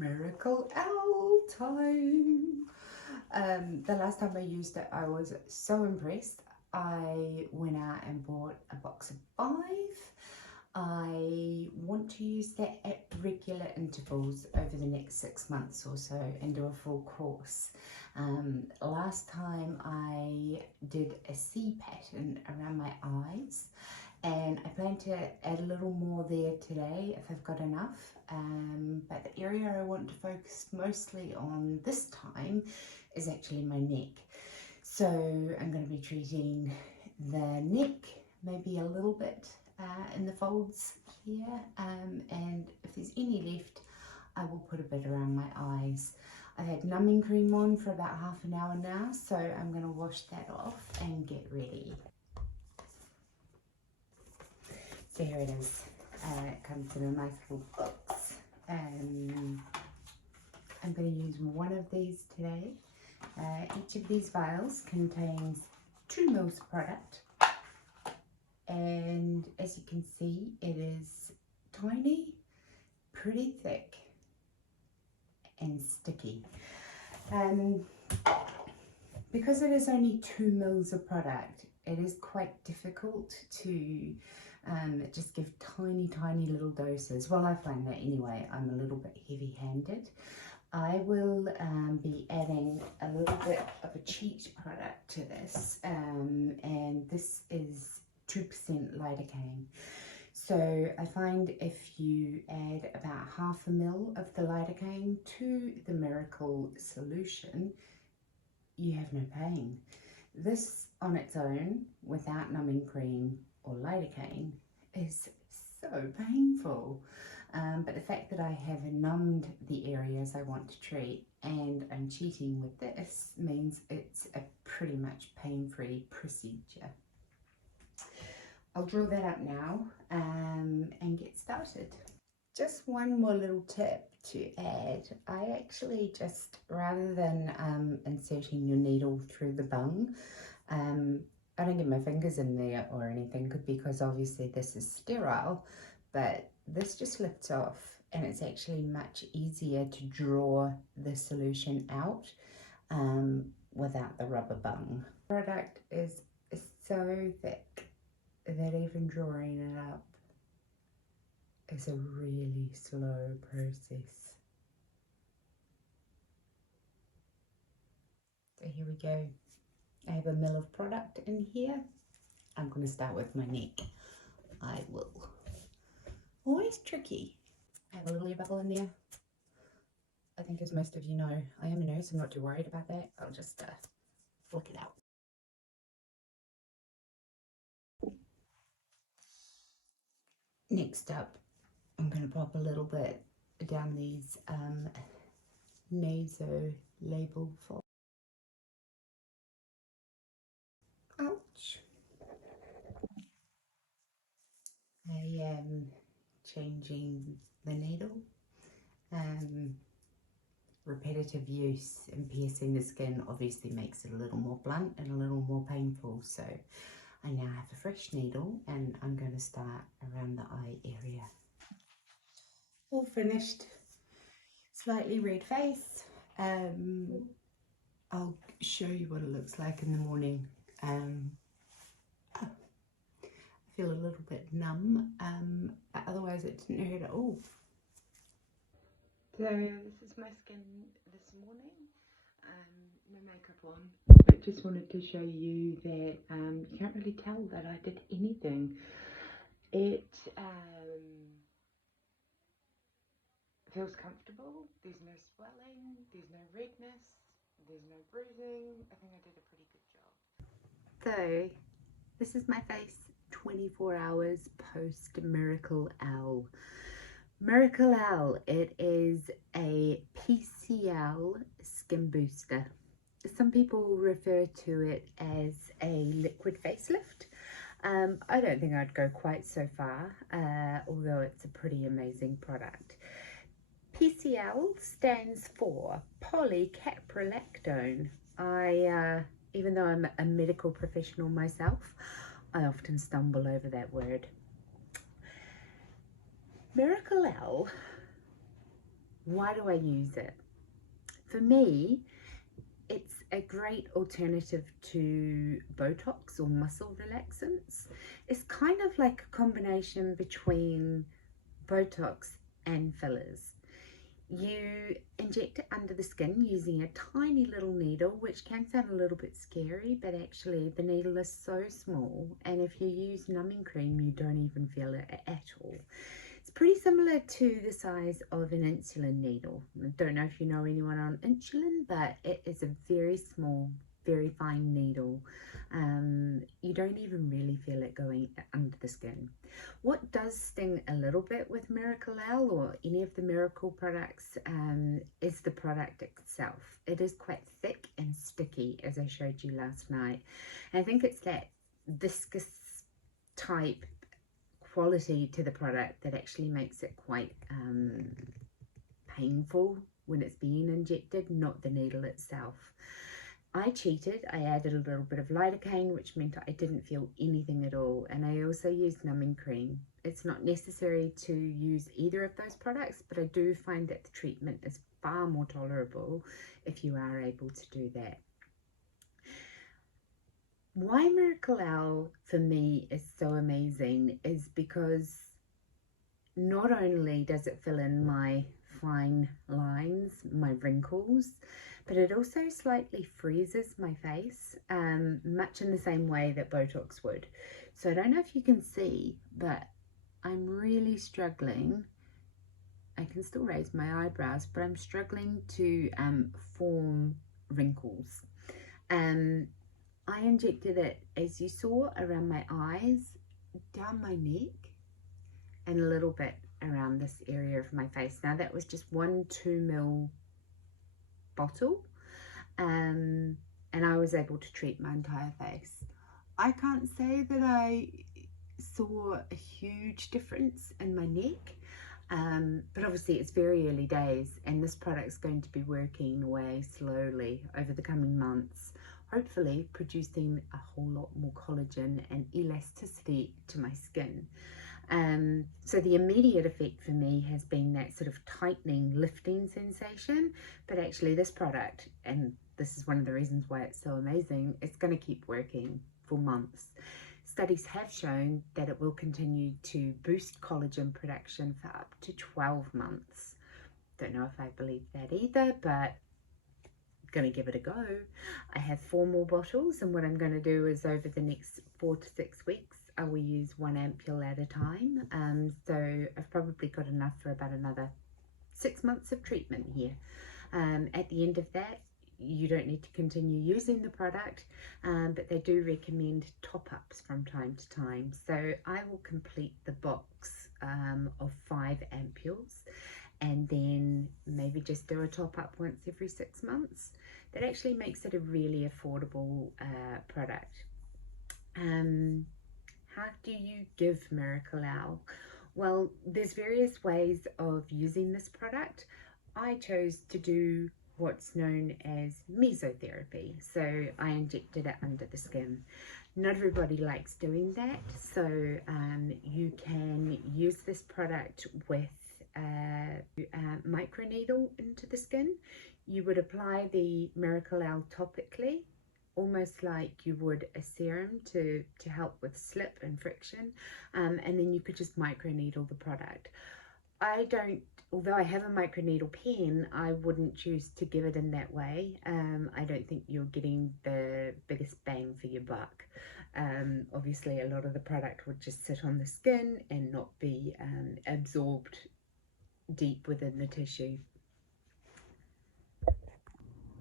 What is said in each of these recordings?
Miracle Owl time. The last time I used it, I was so impressed. I went out and bought a box of 5. I want to use that at regular intervals over the next 6 months or so and do a full course. Last time I did a C pattern around my eyes, and I plan to add a little more there today if I've got enough, but the area I want to focus mostly on this time is actually my neck. So I'm going to be treating the neck, maybe a little bit in the folds here, and if there's any left I will put a bit around my eyes. I've had numbing cream on for about half an hour now, so I'm going to wash that off and get ready. So here it is. It comes in a nice little box. I'm going to use one of these today. Each of these vials contains 2 mils of product, and as you can see, it is tiny, pretty thick and sticky. Because it is only 2 mils of product, it is quite difficult to just give tiny little doses. Well, I find that anyway. I'm a little bit heavy-handed. I will be adding a little bit of a cheat product to this, and this is 2% lidocaine. So I find if you add about half a mil of the lidocaine to the Miracle solution, you have no pain. This on its own, without numbing cream or lidocaine, is so painful. But the fact that I have numbed the areas I want to treat and I'm cheating with this means it's a pretty much pain-free procedure. I'll draw that up now and get started. Just one more little tip to add. I actually just, rather than inserting your needle through the bung, I don't get my fingers in there or anything, because obviously this is sterile, but this just lifts off and it's actually much easier to draw the solution out without the rubber bung. The product is so thick that even drawing it up is a really slow process. So here we go. I have a mil of product in here. I'm going to start with my neck. I will. Always tricky. I have a little ear bubble in there. I think, as most of you know, I am a nurse. I'm not too worried about that. I'll just flick it out. Next up, I'm going to pop a little bit down these nasolabial folds. Ouch. I am changing the needle. Repetitive use and piercing the skin obviously makes it a little more blunt and a little more painful. So I now have a fresh needle and I'm going to start around the eye area. All finished. Slightly red face. I'll show you what it looks like in the morning. I feel a little bit numb, but otherwise it didn't hurt at all. So this is my skin this morning. No makeup on, but just wanted to show you that you can't really tell that I did anything. It feels comfortable. There's no swelling, there's no redness, there's no bruising. I think I did a pretty good job. So this is my face 24 hours post Miracle Owl. Miracle Owl, it is a PCL skin booster. Some people refer to it as a liquid facelift. I don't think I'd go quite so far, although it's a pretty amazing product. PCL stands for polycaprolactone. Even though I'm a medical professional myself, I often stumble over that word. Miracle Owl Why do I use it? For me, it's a great alternative to Botox or muscle relaxants. It's kind of like a combination between Botox and fillers. You inject it under the skin using a tiny little needle, which can sound a little bit scary, but actually the needle is so small, and if you use numbing cream, you don't even feel it at all. It's pretty similar to the size of an insulin needle. I don't know if you know anyone on insulin, but it is a very small, very fine needle. You don't even really feel it going under the skin. What does sting a little bit with Miracle-Eau or any of the Miracle products is the product itself. It is quite thick and sticky, as I showed you last night. And I think it's that viscous type quality to the product that actually makes it quite painful when it's being injected, not the needle itself. I cheated. I added a little bit of lidocaine, which meant I didn't feel anything at all, and I also used numbing cream. It's not necessary to use either of those products, but I do find that the treatment is far more tolerable if you are able to do that. Why Miracle-Eau for me is so amazing is because not only does it fill in my fine lines, my wrinkles, but it also slightly freezes my face, much in the same way that Botox would. So I don't know if you can see, but I'm really struggling. I can still raise my eyebrows, but I'm struggling to form wrinkles. I injected it, as you saw, around my eyes, down my neck, and a little bit around this area of my face. Now that was just 1 2 ml bottle, and I was able to treat my entire face. I can't say that I saw a huge difference in my neck, but obviously it's very early days, and this product's going to be working away slowly over the coming months, hopefully producing a whole lot more collagen and elasticity to my skin. So the immediate effect for me has been that sort of tightening, lifting sensation, but actually this product, and this is one of the reasons why it's so amazing, it's going to keep working for months. Studies have shown that it will continue to boost collagen production for up to 12 months. Don't know if I believe that either, but going to give it a go. I have 4 more bottles, and what I'm going to do is over the next 4 to 6 weeks I will use 1 ampule at a time. So I've probably got enough for about another 6 months of treatment here. At the end of that, you don't need to continue using the product, but they do recommend top-ups from time to time. So I will complete the box of 5 ampules, and then maybe just do a top-up once every 6 months. That actually makes it a really affordable product. How do you give Miracle-Eau? Well, there's various ways of using this product. I chose to do what's known as mesotherapy. So I injected it under the skin. Not everybody likes doing that. So you can use this product with microneedle into the skin. You would apply the Miracle-Eau topically, almost like you would a serum to help with slip and friction, and then you could just microneedle the product. I don't, although I have a microneedle pen, I wouldn't choose to give it in that way. I don't think you're getting the biggest bang for your buck. Obviously a lot of the product would just sit on the skin and not be absorbed deep within the tissue.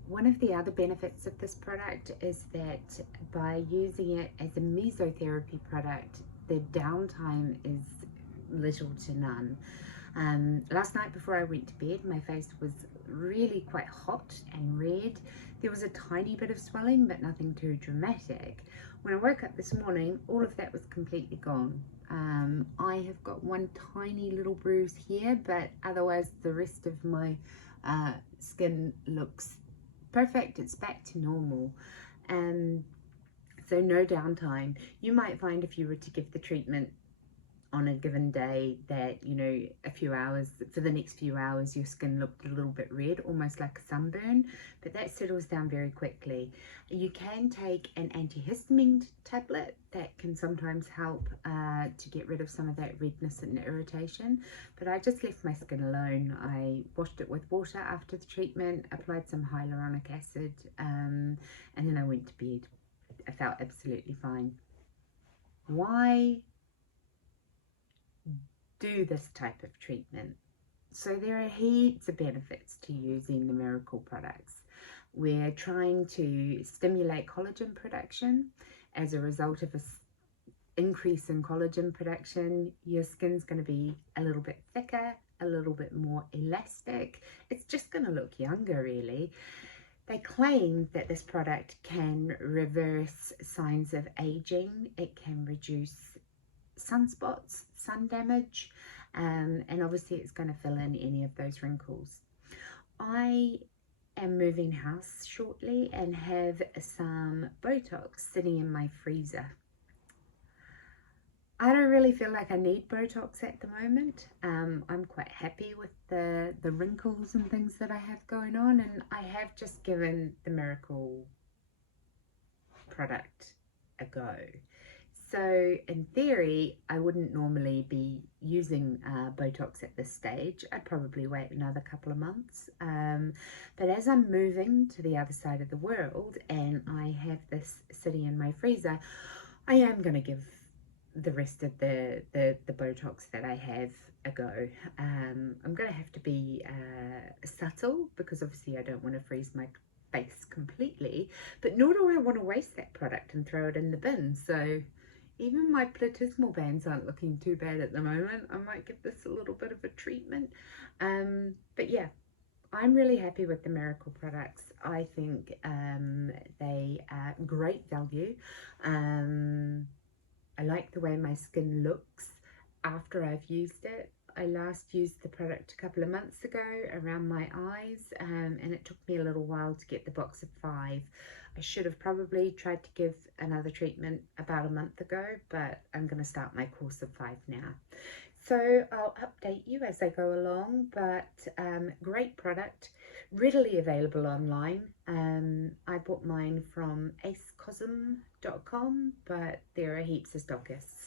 One of the other benefits of this product is that by using it as a mesotherapy product, the downtime is little to none. Last night before I went to bed, my face was really quite hot and red. There was a tiny bit of swelling, but nothing too dramatic. When I woke up this morning, all of that was completely gone. I have got one tiny little bruise here, but otherwise the rest of my skin looks perfect. It's back to normal. So no downtime. You might find if you were to give the treatment on a given day that, you know, a few hours, for the next few hours, your skin looked a little bit red, almost like a sunburn, but that settles down very quickly. You can take an antihistamine tablet that can sometimes help to get rid of some of that redness and irritation, but I just left my skin alone. I washed it with water after the treatment, applied some hyaluronic acid, and then I went to bed. I felt absolutely fine. Why do this type of treatment? So there are heaps of benefits to using the Miracle products. We're trying to stimulate collagen production. As a result of an increase in collagen production, your skin's going to be a little bit thicker, a little bit more elastic. It's just going to look younger, really. They claim that this product can reverse signs of aging. It can reduce sunspots, sun damage, and obviously it's going to fill in any of those wrinkles. I am moving house shortly and have some Botox sitting in my freezer. I don't really feel like I need Botox at the moment. I'm quite happy with the wrinkles and things that I have going on, and I have just given the Miracle product a go. So in theory, I wouldn't normally be using Botox at this stage. I'd probably wait another couple of months. But as I'm moving to the other side of the world and I have this sitting in my freezer, I am going to give the rest of the Botox that I have a go. I'm going to have to be subtle, because obviously I don't want to freeze my face completely, but nor do I want to waste that product and throw it in the bin. So even my platysmal bands aren't looking too bad at the moment. I might give this a little bit of a treatment. But yeah, I'm really happy with the Miracle products. I think they are great value. I like the way my skin looks after I've used it. I last used the product a couple of months ago around my eyes, and it took me a little while to get the box of 5. I should have probably tried to give another treatment about a month ago, but I'm going to start my course of 5 now. So I'll update you as I go along, but great product, readily available online. I bought mine from acecosm.com, but there are heaps of stockists.